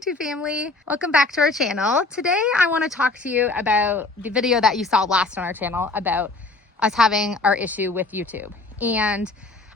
YouTube family. Welcome back to our channel. Today I want to talk to you about the video that you saw last on our channel about us having our issue with YouTube. And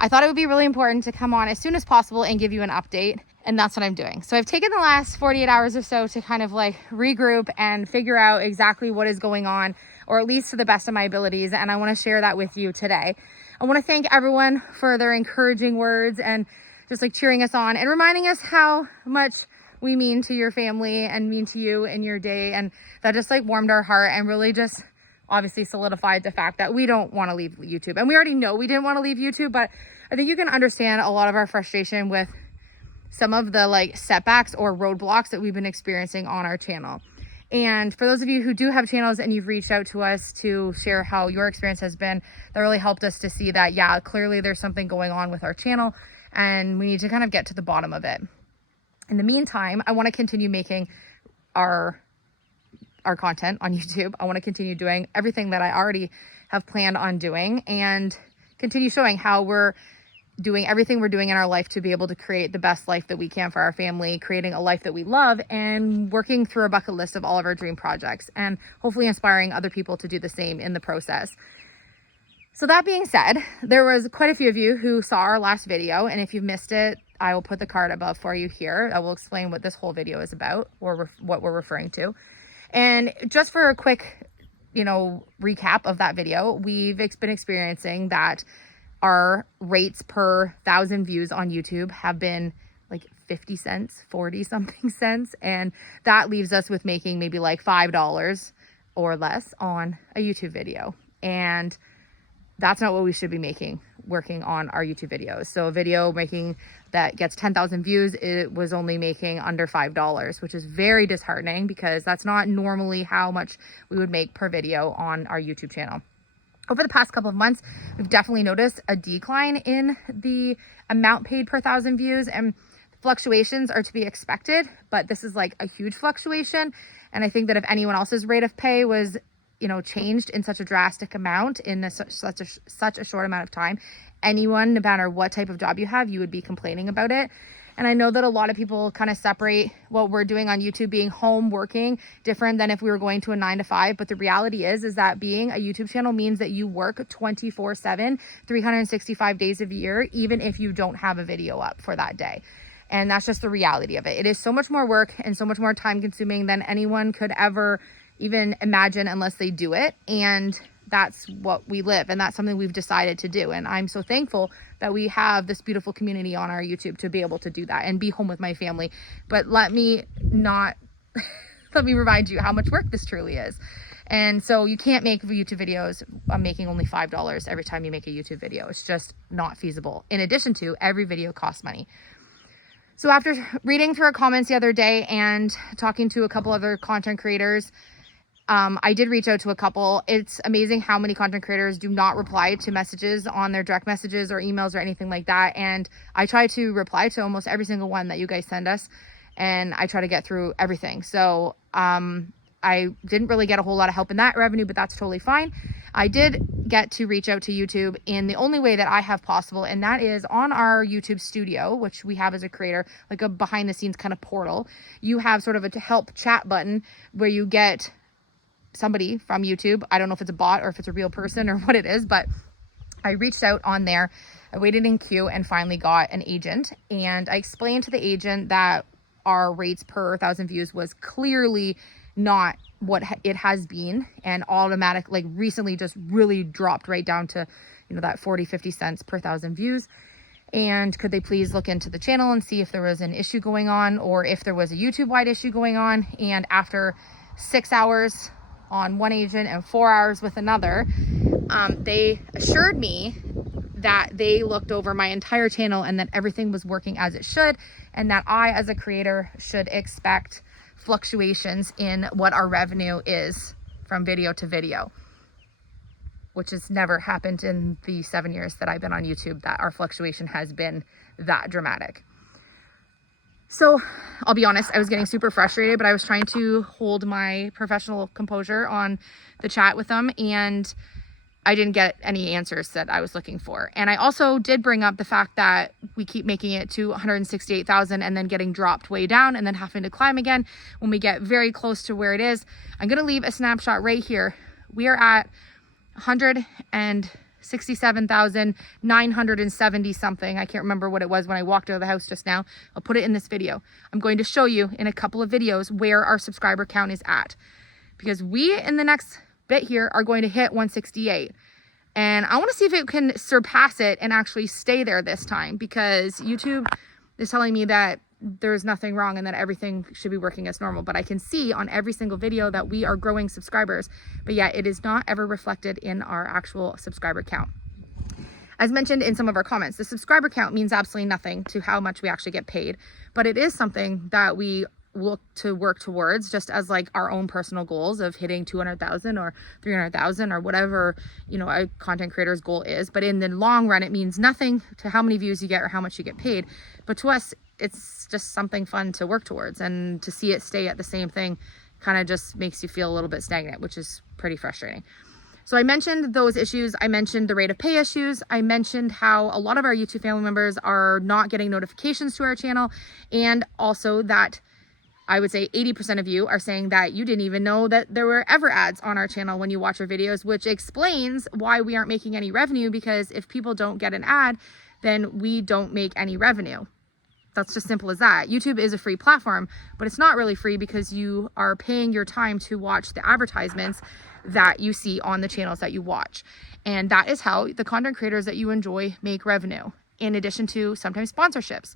I thought it would be really important to come on as soon as possible and give you an update. And that's what I'm doing. So I've taken the last 48 hours or so to kind of like regroup and figure out exactly what is going on, or at least to the best of my abilities. And I want to share that with you today. I want to thank everyone for their encouraging words and just like cheering us on and reminding us how much we mean to your family and mean to you in your day. And that just like warmed our heart and really just obviously solidified the fact that we don't want to leave YouTube. And we already know we didn't want to leave YouTube, but I think you can understand a lot of our frustration with some of the like setbacks or roadblocks that we've been experiencing on our channel. And for those of you who do have channels and you've reached out to us to share how your experience has been, that really helped us to see that, yeah, clearly there's something going on with our channel and we need to kind of get to the bottom of it. In the meantime, I want to continue making our content on YouTube. I want to continue doing everything that I already have planned on doing and continue showing how we're doing everything we're doing in our life to be able to create the best life that we can for our family, creating a life that we love, and working through a bucket list of all of our dream projects, and hopefully inspiring other people to do the same in the process. So that being said, there was quite a few of you who saw our last video, and if you've missed it, I will put the card above for you here. I will explain what this whole video is about, or what we're referring to. And just for a quick, recap of that video, we've been experiencing that our rates per 1,000 views on YouTube have been like 50 cents, 40 something cents. And that leaves us with making maybe like $5 or less on a YouTube video. And that's not what we should be making working on our YouTube videos. So a video making that gets 10,000 views, it was only making under $5, which is very disheartening because that's not normally how much we would make per video on our YouTube channel. Over the past couple of months, we've definitely noticed a decline in the amount paid per 1,000 views, and fluctuations are to be expected, but this is like a huge fluctuation. And I think that if anyone else's rate of pay was changed in such a drastic amount in such a short amount of time, anyone, no matter what type of job you have, you would be complaining about it. And I know that a lot of people kind of separate what we're doing on YouTube being home working different than if we were going to a 9-to-5. But the reality is that being a YouTube channel means that you work 24/7, 365 days of year, even if you don't have a video up for that day. And that's just the reality of it. It is so much more work and so much more time consuming than anyone could ever even imagine unless they do it. And that's what we live, and that's something we've decided to do. And I'm so thankful that we have this beautiful community on our YouTube to be able to do that and be home with my family. But let me remind you how much work this truly is. And so you can't make YouTube videos making only $5 every time you make a YouTube video. It's just not feasible. In addition to, every video costs money. So after reading through our comments the other day and talking to a couple other content creators, I did reach out to a couple. It's amazing how many content creators do not reply to messages on their direct messages or emails or anything like that. And I try to reply to almost every single one that you guys send us, and I try to get through everything. So I didn't really get a whole lot of help in that revenue, but that's totally fine. I did get to reach out to YouTube in the only way that I have possible, and that is on our YouTube studio, which we have as a creator, like a behind the scenes kind of portal. You have sort of a help chat button where you get somebody from YouTube. I don't know if it's a bot or if it's a real person or what it is, but I reached out on there. I waited in queue and finally got an agent. And I explained to the agent that our rates per 1,000 views was clearly not what it has been, and automatic, like recently just really dropped right down to, that 40, 50 cents per 1,000 views. And could they please look into the channel and see if there was an issue going on or if there was a YouTube-wide issue going on. And after 6 hours on one agent and 4 hours with another, they assured me that they looked over my entire channel and that everything was working as it should, and that I, as a creator, should expect fluctuations in what our revenue is from video to video, which has never happened in the 7 years that I've been on YouTube, that our fluctuation has been that dramatic. So I'll be honest, I was getting super frustrated, but I was trying to hold my professional composure on the chat with them. And I didn't get any answers that I was looking for. And I also did bring up the fact that we keep making it to 168,000 and then getting dropped way down and then having to climb again when we get very close to where it is. I'm going to leave a snapshot right here. We are at 167,970 something. I can't remember what it was when I walked out of the house just now. I'll put it in this video. I'm going to show you in a couple of videos where our subscriber count is at, because we in the next bit here are going to hit 168, and I want to see if it can surpass it and actually stay there this time, because YouTube is telling me that there's nothing wrong and that everything should be working as normal. But I can see on every single video that we are growing subscribers, but yet it is not ever reflected in our actual subscriber count. As mentioned in some of our comments, the subscriber count means absolutely nothing to how much we actually get paid, but it is something that we look to work towards, just as like our own personal goals of hitting 200,000 or 300,000 or whatever, you know, a content creator's goal is. But in the long run, it means nothing to how many views you get or how much you get paid. But to us, it's just something fun to work towards, and to see it stay at the same thing kind of just makes you feel a little bit stagnant, which is pretty frustrating. So I mentioned those issues. I mentioned the rate of pay issues. I mentioned how a lot of our YouTube family members are not getting notifications to our channel, and also that I would say 80% of you are saying that you didn't even know that there were ever ads on our channel when you watch our videos, which explains why we aren't making any revenue, because if people don't get an ad, then we don't make any revenue. That's just simple as that. YouTube is a free platform, but it's not really free, because you are paying your time to watch the advertisements that you see on the channels that you watch. And that is how the content creators that you enjoy make revenue, in addition to sometimes sponsorships.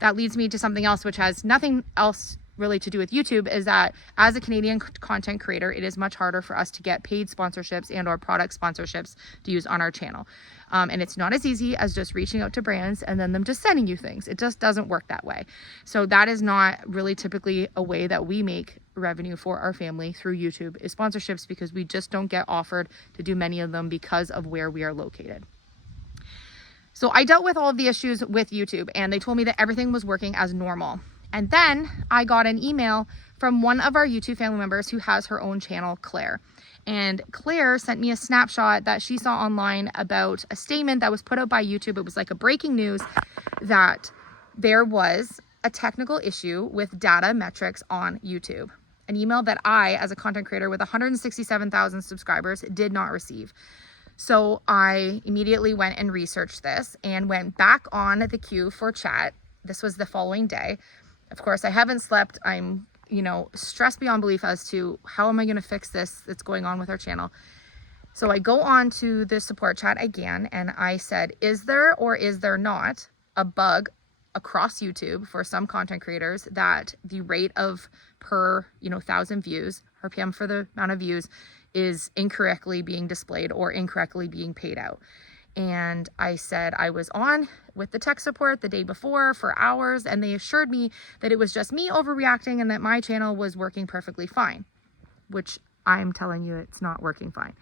That leads me to something else, which has nothing else really to do with YouTube, is that as a Canadian content creator, it is much harder for us to get paid sponsorships and or product sponsorships to use on our channel. And it's not as easy as just reaching out to brands and then them just sending you things. It just doesn't work that way. So that is not really typically a way that we make revenue for our family through YouTube, is sponsorships, because we just don't get offered to do many of them because of where we are located. So I dealt with all of the issues with YouTube, and they told me that everything was working as normal. And then I got an email from one of our YouTube family members who has her own channel, Claire. And Claire sent me a snapshot that she saw online about a statement that was put out by YouTube. It was like a breaking news that there was a technical issue with data metrics on YouTube. An email that I, as a content creator with 167,000 subscribers, did not receive. So I immediately went and researched this and went back on the queue for chat. This was the following day. Of course, I haven't slept. I'm, stressed beyond belief as to how am I going to fix this that's going on with our channel. So I go on to the support chat again, and I said, is there or is there not a bug across YouTube for some content creators that the rate of per, 1,000 views, RPM for the amount of views, is incorrectly being displayed or incorrectly being paid out? And I said I was on with the tech support the day before for hours, and they assured me that it was just me overreacting and that my channel was working perfectly fine, which I'm telling you it's not working fine.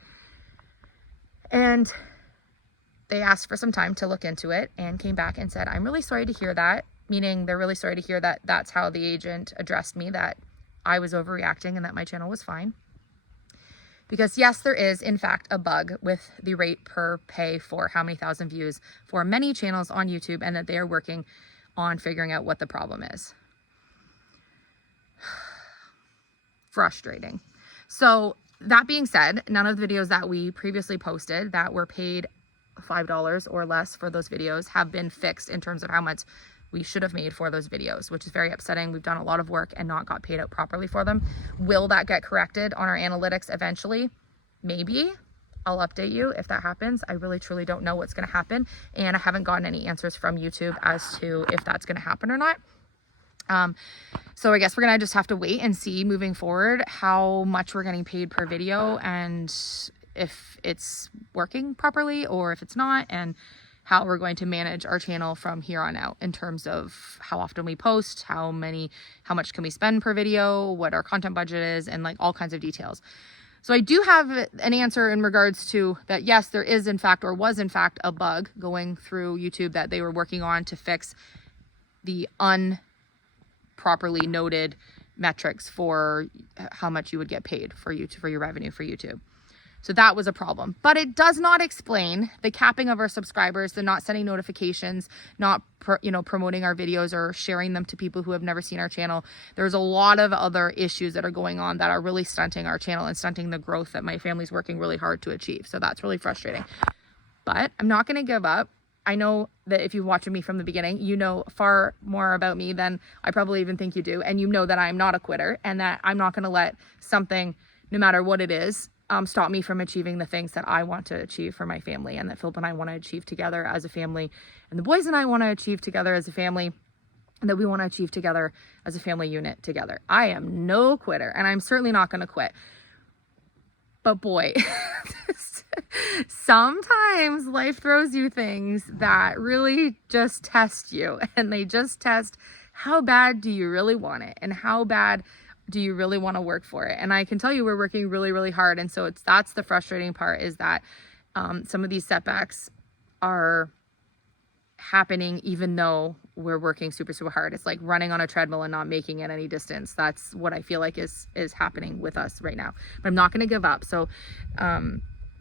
And they asked for some time to look into it and came back and said, I'm really sorry to hear that, meaning they're really sorry to hear that that's how the agent addressed me, that I was overreacting and that my channel was fine. Because yes, there is in fact a bug with the rate per pay for how many thousand views for many channels on YouTube, and that they are working on figuring out what the problem is. Frustrating. So that being said, none of the videos that we previously posted that were paid $5 or less for those videos have been fixed in terms of how much we should have made for those videos, which is very upsetting. We've done a lot of work and not got paid out properly for them. Will that get corrected on our analytics eventually? Maybe. I'll update you if that happens. I really truly don't know what's going to happen, and I haven't gotten any answers from YouTube as to if that's going to happen or not. So I guess we're going to just have to wait and see moving forward how much we're getting paid per video, and if it's working properly or if it's not, and how we're going to manage our channel from here on out in terms of how often we post, how much can we spend per video, what our content budget is, and like all kinds of details. So I do have an answer in regards to that. Yes, there is in fact, or was in fact, a bug going through YouTube that they were working on to fix the unproperly noted metrics for how much you would get paid for YouTube, for your revenue for YouTube. So that was a problem, but it does not explain the capping of our subscribers, the not sending notifications, not promoting our videos or sharing them to people who have never seen our channel. There's a lot of other issues that are going on that are really stunting our channel and stunting the growth that my family's working really hard to achieve. So that's really frustrating, but I'm not going to give up. I know that if you've watched me from the beginning, you know far more about me than I probably even think you do. And you know that I'm not a quitter and that I'm not going to let something, no matter what it is, stop me from achieving the things that I want to achieve for my family and that Philip and I want to achieve together as a family, and the boys and I want to achieve together as a family, and that we want to achieve together as a family unit together. I am no quitter, and I'm certainly not going to quit. But boy, sometimes life throws you things that really just test you, and they just test how bad do you really want it, and how bad do you really want to work for it. And I can tell you we're working really, really hard. And so that's the frustrating part, is that some of these setbacks are happening even though we're working super, super hard. It's like running on a treadmill and not making it any distance. That's what I feel like is happening with us right now. But I'm not going to give up. So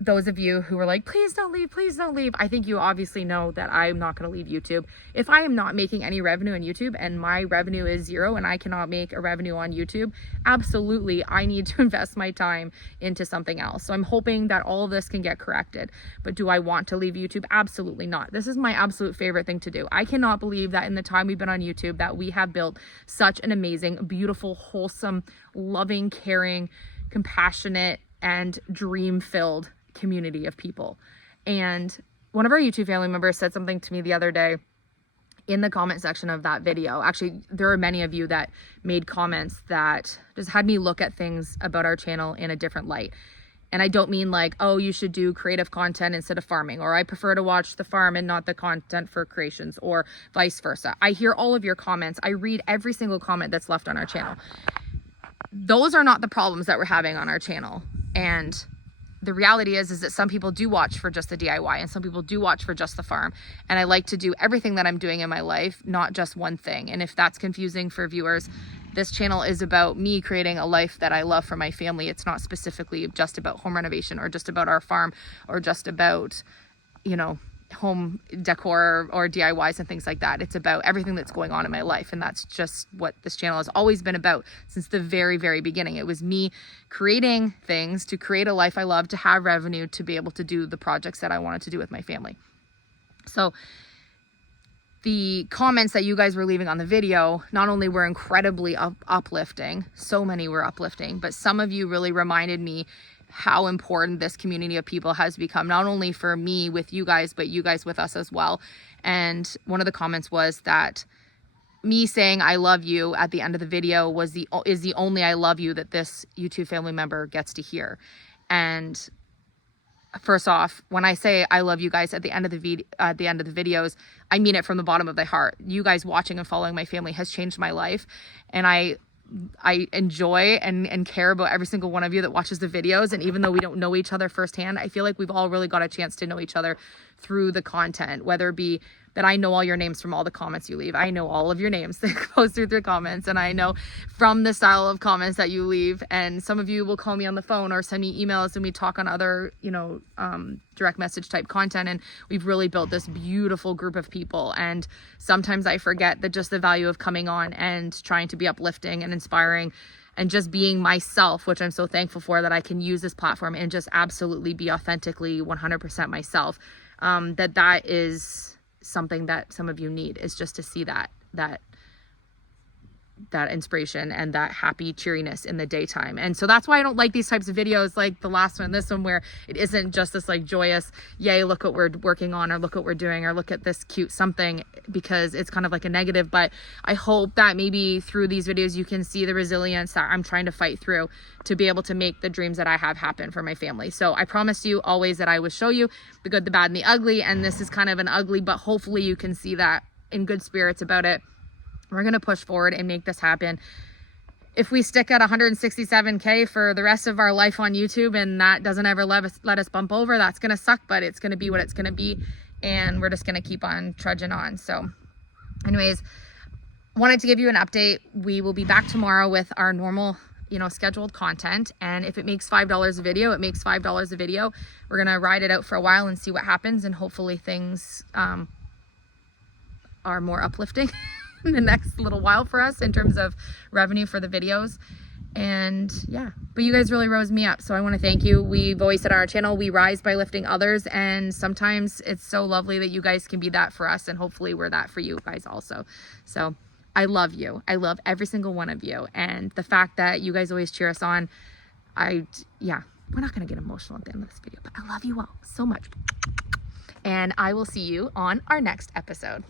those of you who are like, please don't leave, please don't leave. I think you obviously know that I'm not going to leave YouTube. If I am not making any revenue on YouTube and my revenue is zero and I cannot make a revenue on YouTube, absolutely, I need to invest my time into something else. So I'm hoping that all of this can get corrected. But do I want to leave YouTube? Absolutely not. This is my absolute favorite thing to do. I cannot believe that in the time we've been on YouTube that we have built such an amazing, beautiful, wholesome, loving, caring, compassionate, and dream-filled community of people. And one of our YouTube family members said something to me the other day in the comment section of that video. Actually, there are many of you that made comments that just had me look at things about our channel in a different light. And I don't mean like, oh, you should do creative content instead of farming, or I prefer to watch the farm and not the content for creations, or vice versa. I hear all of your comments. I read every single comment that's left on our channel. Those are not the problems that we're having on our channel. And the reality is that some people do watch for just the DIY, and some people do watch for just the farm. And I like to do everything that I'm doing in my life, not just one thing. And if that's confusing for viewers, this channel is about me creating a life that I love for my family. It's not specifically just about home renovation or just about our farm or just about, home decor or DIYs and things like that. It's about everything that's going on in my life. And that's just what this channel has always been about since the very, very beginning. It was me creating things to create a life I love, to have revenue, to be able to do the projects that I wanted to do with my family. So the comments that you guys were leaving on the video not only were incredibly uplifting, so many were uplifting, but some of you really reminded me how important this community of people has become, not only for me with you guys, but you guys with us as well. And one of the comments was that me saying I love you at the end of the video is the only I love you that this YouTube family member gets to hear. And first off, when I say I love you guys at the end of the videos, I mean it from the bottom of my heart. You guys watching and following my family has changed my life, and I enjoy and care about every single one of you that watches the videos. And even though we don't know each other firsthand, I feel like we've all really got a chance to know each other through the content, whether it be that I know all your names from all the comments you leave. I know all of your names that goes through the comments, and I know from the style of comments that you leave. And some of you will call me on the phone or send me emails, and we talk on other, direct message type content. And we've really built this beautiful group of people. And sometimes I forget that just the value of coming on and trying to be uplifting and inspiring and just being myself, which I'm so thankful for, that I can use this platform and just absolutely be authentically 100% myself. That is something that some of you need, is just to see that inspiration and that happy cheeriness in the daytime. And so that's why I don't like these types of videos like the last one, this one, where it isn't just this like joyous, yay, look what we're working on, or look what we're doing, or look at this cute something, because it's kind of like a negative. But I hope that maybe through these videos you can see the resilience that I'm trying to fight through to be able to make the dreams that I have happen for my family. So I promised you always that I would show you the good, the bad, and the ugly. And this is kind of an ugly, but hopefully you can see that in good spirits about it. We're going to push forward and make this happen. If we stick at 167K for the rest of our life on YouTube and that doesn't ever let us bump over, that's going to suck, but it's going to be what it's going to be. And we're just going to keep on trudging on. So anyways, wanted to give you an update. We will be back tomorrow with our normal scheduled content. And if it makes $5 a video, it makes $5 a video. We're going to ride it out for a while and see what happens. And hopefully things are more uplifting in the next little while for us in terms of revenue for the videos. And yeah, but you guys really rose me up. So I want to thank you. We've always said on our channel, we rise by lifting others. And sometimes it's so lovely that you guys can be that for us. And hopefully we're that for you guys also. So I love you. I love every single one of you. And the fact that you guys always cheer us on, yeah, we're not going to get emotional at the end of this video, but I love you all so much. And I will see you on our next episode.